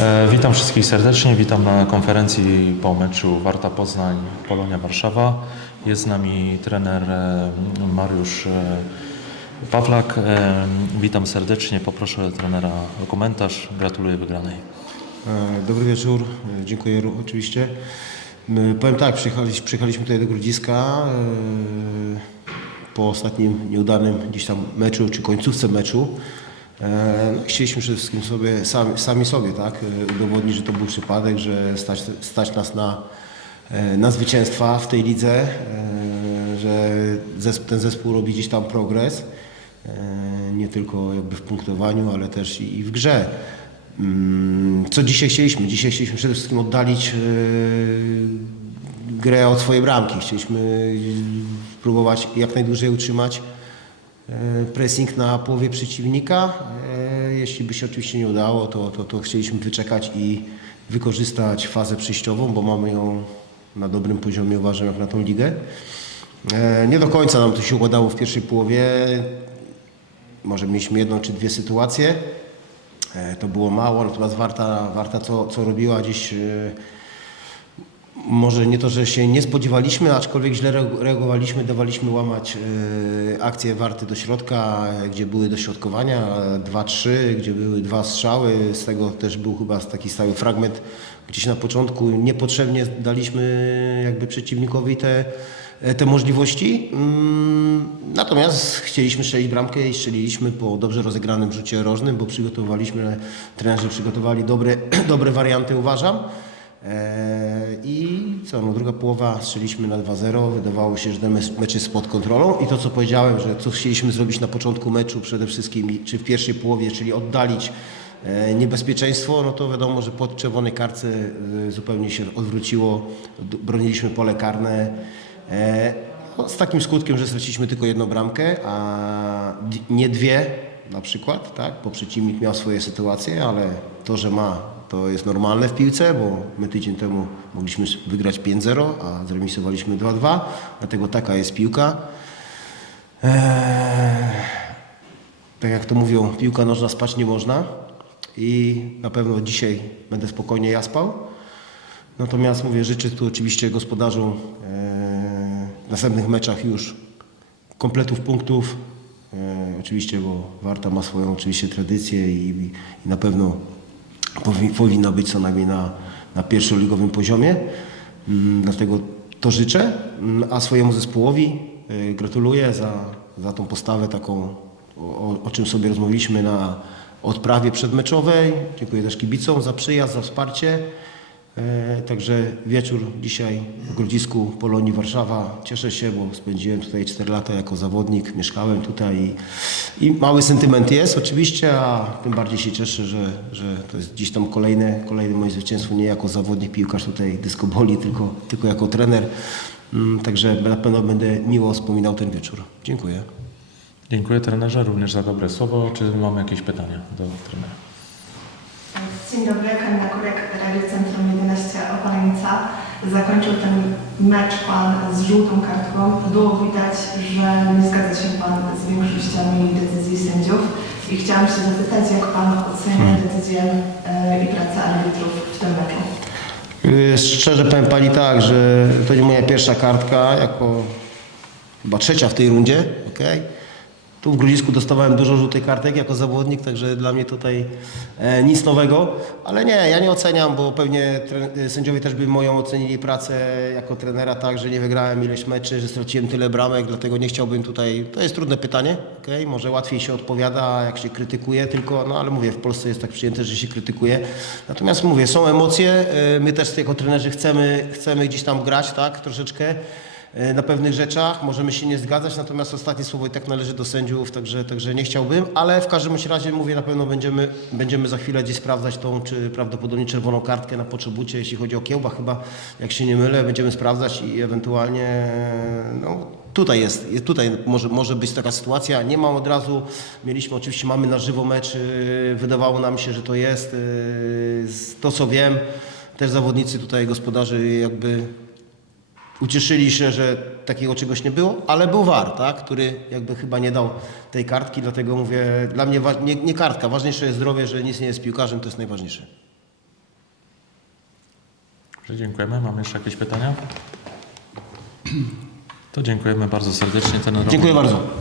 E, Witam wszystkich serdecznie, witam na konferencji po meczu Warta Poznań, Polonia Warszawa. Jest z nami trener e, Mariusz e, Pawlak. Witam serdecznie, poproszę trenera o komentarz. Gratuluję wygranej. Dobry wieczór, dziękuję oczywiście. Powiem tak, przyjechaliśmy, przyjechaliśmy tutaj do Grodziska po ostatnim nieudanym gdzieś tam meczu, czy końcówce meczu. E, chcieliśmy przede wszystkim sobie, sami, sami sobie tak, e, udowodnić, że to był przypadek, że stać, stać nas na, e, na zwycięstwa w tej lidze, że zesp- ten zespół robi gdzieś tam progres, nie tylko jakby w punktowaniu, ale też i w grze. Mm, Co dzisiaj chcieliśmy? Dzisiaj chcieliśmy przede wszystkim oddalić grę od swojej bramki. Chcieliśmy spróbować jak najdłużej utrzymać pressing na połowie przeciwnika. Jeśli by się oczywiście nie udało, to, to, to chcieliśmy wyczekać i wykorzystać fazę przejściową, bo mamy ją na dobrym poziomie, uważam, jak na tą ligę. E, Nie do końca nam to się układało w pierwszej połowie. Może mieliśmy jedną czy dwie sytuacje. E, To było mało, natomiast Warta, Warta co, co robiła gdzieś, e, może nie to, że się nie spodziewaliśmy, aczkolwiek źle reag- reagowaliśmy, dawaliśmy łamać e, akcje Warty do środka, gdzie były dośrodkowania, 2-3, gdzie były dwa strzały, z tego też był chyba taki stały fragment, gdzieś na początku niepotrzebnie daliśmy jakby przeciwnikowi te, e, te możliwości. Mm, Natomiast chcieliśmy strzelić bramkę i strzeliliśmy po dobrze rozegranym rzucie rożnym, bo przygotowaliśmy, trenerzy przygotowali dobre, dobre warianty, uważam. Eee, I co, no druga połowa strzeliśmy na 2-0, wydawało się, że ten mecz- jest pod kontrolą i to co powiedziałem, że co chcieliśmy zrobić na początku meczu przede wszystkim, czy w pierwszej połowie, czyli oddalić e, niebezpieczeństwo, no to wiadomo, że po czerwonej karce e, zupełnie się odwróciło, broniliśmy pole karne. E, no, z takim skutkiem, że straciliśmy tylko jedną bramkę, a nie dwie na przykład, tak? bo przeciwnik miał swoje sytuacje, ale to, że ma, to jest normalne w piłce, bo my tydzień temu mogliśmy wygrać 5-0, a zremisowaliśmy 2-2, dlatego taka jest piłka. Eee, tak jak to mówią, piłka nożna spać nie można i na pewno dzisiaj będę spokojnie ja spał. Natomiast mówię, życzę tu oczywiście gospodarzom e, w następnych meczach już kompletów punktów. E, oczywiście, bo Warta ma swoją oczywiście tradycję i, i na pewno powi, powinna być co najmniej na, na pierwszoligowym poziomie. Mm, dlatego to życzę, Mm, a swojemu zespołowi e, gratuluję za, za tą postawę taką, o, o czym sobie rozmawialiśmy na odprawie przedmeczowej. Dziękuję też kibicom za przyjazd, za wsparcie. E, Także wieczór dzisiaj w Grodzisku Polonii Warszawa. Cieszę się, bo spędziłem tutaj 4 lata jako zawodnik, mieszkałem tutaj i, i mały sentyment jest oczywiście, a tym bardziej się cieszę, że, że to jest gdzieś tam kolejne, kolejne moje zwycięstwo, nie jako zawodnik, piłkarz tutaj dyskoboli, tylko, tylko jako trener. Mm, Także na pewno będę miło wspominał ten wieczór. Dziękuję. Dziękuję trenerze również za dobre słowo. Czy mamy jakieś pytania do trenera? Dzień dobry, Kamila Kurek, Radio Centrum 11 Opalenica. Zakończył ten mecz Pan z żółtą kartką. Było widać, że nie zgadza się Pan z większościami decyzji sędziów. I chciałam się zapytać, jak Pan ocenia decyzję e, i pracę arbitrów w tym meczu? Yy, Szczerze powiem Pani tak, że to nie moja pierwsza kartka, jako chyba trzecia w tej rundzie, okej. Tu w Grudzisku dostawałem dużo żółtych kartek jako zawodnik, także dla mnie tutaj e, nic nowego, ale nie, ja nie oceniam, bo pewnie sędziowie też by moją ocenili pracę jako trenera tak, że nie wygrałem ileś meczy, że straciłem tyle bramek, dlatego nie chciałbym tutaj, to jest trudne pytanie, okej, może łatwiej się odpowiada, jak się krytykuje, tylko, no ale mówię, w Polsce jest tak przyjęte, że się krytykuje, natomiast mówię, są emocje, e, my też jako trenerzy chcemy, chcemy gdzieś tam grać, tak, troszeczkę, na pewnych rzeczach, możemy się nie zgadzać, natomiast ostatnie słowo i tak należy do sędziów, także, także nie chciałbym, ale w każdym razie mówię, na pewno będziemy, będziemy za chwilę gdzieś sprawdzać tą, czy prawdopodobnie czerwoną kartkę na potrzebucie, jeśli chodzi o kiełba chyba, jak się nie mylę, będziemy sprawdzać i ewentualnie, no tutaj jest, tutaj może, może być taka sytuacja, nie mam od razu, mieliśmy oczywiście, mamy na żywo mecz, yy, wydawało nam się, że to jest, to co wiem, też zawodnicy tutaj, gospodarzy jakby ucieszyli się, że takiego czegoś nie było, ale był VAR, tak, który jakby chyba nie dał tej kartki, dlatego mówię, dla mnie nie, nie kartka, ważniejsze jest zdrowie, że nic nie jest piłkarzem, to jest najważniejsze. Dobrze, dziękujemy. Mam jeszcze jakieś pytania? To dziękujemy bardzo serdecznie. Ten Dziękuję bardzo.